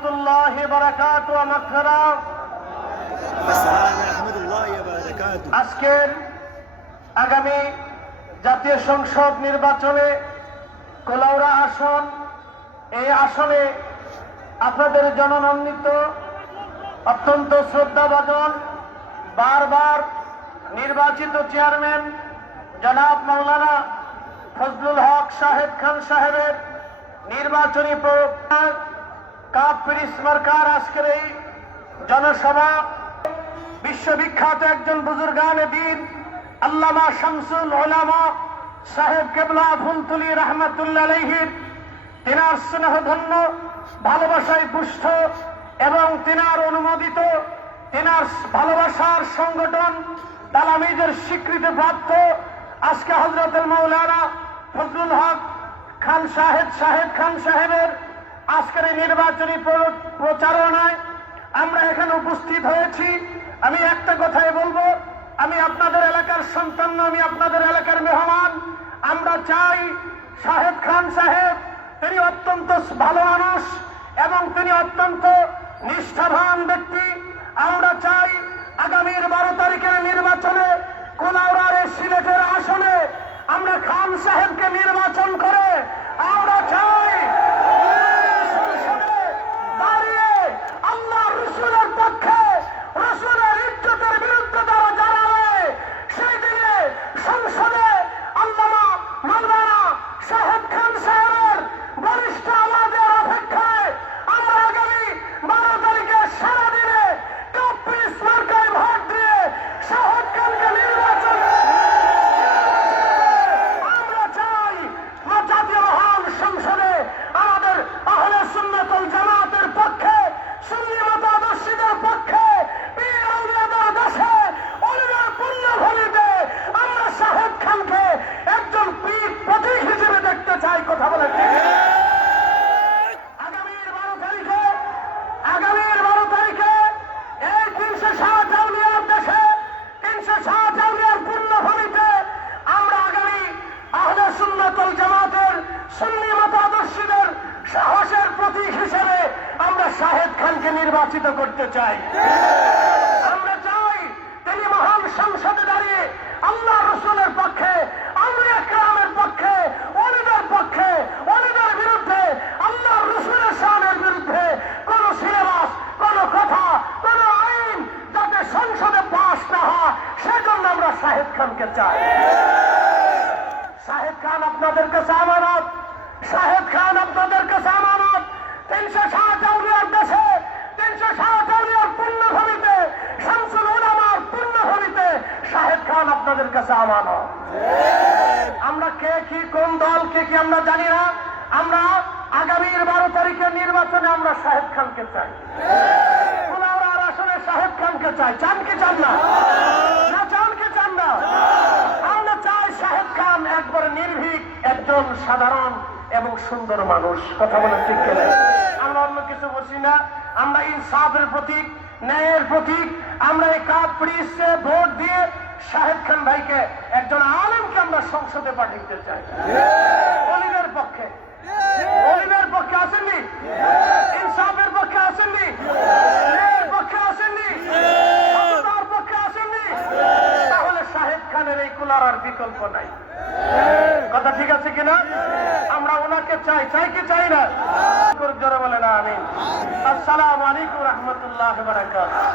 রহমতুল্লাহি ওয়া বারাকাতুহু ওয়া মাগফিরাহ। আজকের আগামী জাতীয় সংসদ নির্বাচনে কোলাউড়া আসন, এই আসনে আপনাদের জননন্দিত অত্যন্ত শ্রদ্ধাভাজন বারবার নির্বাচিত চেয়ারম্যান জনাব মাওলানা ফজলুল হক শাহেদ খান সাহেবের নির্বাচনী কাপ পিরিস মার্কার আজকের এই জনসভা বিশ্ববিখ্যাত একজন বুজুর্গানে দ্বীন আল্লামা শামসুল উলামা সাহেব কেবলা ফুলতুলি রহমাতুল্লাহ আলাইহির তিনার স্নেহধন্য ভালোবাসায় পুষ্ট এবং তিনার অনুমোদিত তিনার ভালোবাসার সংগঠন তালামিদের স্বীকৃতি প্রাপ্ত আজকে হযরতুল মাওলানা ফজলুল হক খান খান সাহেবের আজকের এই নির্বাচনী প্রচারণায় আমরা এখানে উপস্থিত হয়েছি। আমি একটা কথাই বলবো, আমি আপনাদের এলাকার সন্তান, আমি আপনাদের এলাকার মেহমান। আমরা চাই শাহেদ খান সাহেব তিনি অত্যন্ত ভালো মানুষ এবং তিনি অত্যন্ত নিষ্ঠাবান ব্যক্তি। আমরা চাই আগামীর 12 তারিখের নির্বাচনে কোলাউড়ার সিলেটের আসনে আমরা খান সাহেবকে নির্বাচন করে আমরা চাই দাঁড়িয়ে আল্লাহ রসুলের পক্ষে, রসুলের ইজ্জতের বিরুদ্ধে তারা দাঁড়াবে। সেই দিনে সংসদে আল্লামা মাওলানা শাহেদ খান সাহেবের বলিষ্ঠ আওয়াজের অপেক্ষায় আমরা আগামী 12 তারিখে সারাদিনে কাপ পিরিস মার্কায় ভোট দিয়ে শাহেদ খানকে নির্বাচন আমরা চাই। জাতীয় মহান সংসদে আমাদের আহলে সুন্নাত ওয়াল জামাতের পক্ষে, সুন্নি মতাদর্শীদের পক্ষে, পীর আউলিয়াদের দেশে ওলিদের পুণ্যভূমিতে আমরা শাহেদ খানকে একজন পীর প্রতীক হিসেবে দেখতে চাই। কথা বলে আগামীর 12 তারিখে এই 360 আউলিয়ার দেশে 360 আউলিয়ার পুণ্যভূমিতে আমরা আগামী আহলে সুন্নাত ওয়াল জামাতের সুন্নি মতাদর্শীদের সাহসের প্রতীক হিসেবে আমরা শাহেদ খানকে নির্বাচিত করতে চাই। আমরা চাই তিনি মহান সংসদে দাঁড়িয়ে আল্লাহ রসুলের পক্ষে, আউলিয়া কেরামের পক্ষে, ওলিদের পক্ষে, ওলিদের বিরুদ্ধে, আল্লাহ রসুলের শানের বিরুদ্ধে কোন সিলেবাস, কোন কথা, কোন আইন যাতে সংসদে পাশ না হয় সেজন্য আমরা শাহেদ খানকে চাই। শাহেদ খান আপনাদের কাছে আমানত, শাহেদ খান আপনাদের কাছে আমানত। 360 আউলিয়ার দেশে, 360 আউলিয়ার পুণ্যভূমিতে, শামসুল উলামার পুণ্যভূমিতে শাহেদ খান আপনাদের কাছে আমানত। আমরা কে কি, কোন দল কে কি আমরা জানি না। আমরা আগামীর 12 তারিখের নির্বাচনে আমরা শাহেদ খানকে চাই। কোলাউড়ার আসনে শাহেদ খানকে চাই। চান কি চান না? না চান কি চান না? আমরা চাই শাহেদ খান একবার নির্ভীক একজন সাধারণ এবং সুন্দর মানুষ। কথা বলেন ঠিক কিনা? আমরা অন্য কিছু বলছি না। আমরা ইনসাফের প্রতীক, ন্যায়ের প্রতীক। আমরা এই কাপ পিরিসে ভোট দিয়ে শাহেদ খান ভাইকে, একজন আলেমকে আমরা সংসদে পাঠাইতে চাই। অলিদের পক্ষে, অলিদের পক্ষে আসেননি, ইনসাফের পক্ষে আসেননি, ন্যায়ের পক্ষে আসেননি, সততার পক্ষে আসেননি, তাহলে শাহেদ খানের এই কুলার বিকল্প নাই। কথা ঠিক আছে কিনা? আমরা ওনাকে চাই, চাই কি চাই না? জোরে বলেন আমিন। আসসালামু আলাইকুম রহমতুল্লাহ বারাকাতুহু।